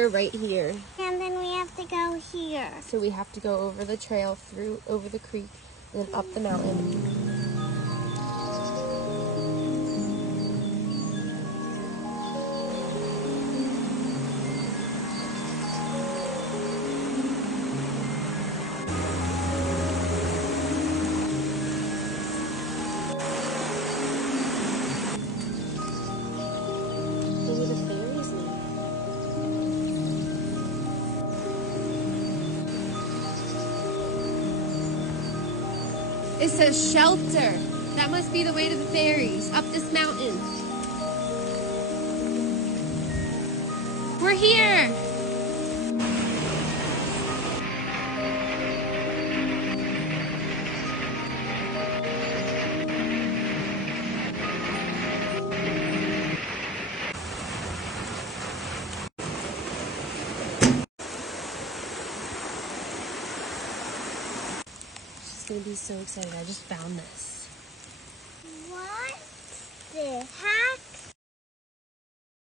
We're right here. And then we have to go here. So we have to go over the trail, over the creek, and then up the mountain. Maybe the fairies live. It says shelter. That must be the way to the fairies, up this mountain. We're here. She's gonna be so excited. I just found this. What's this?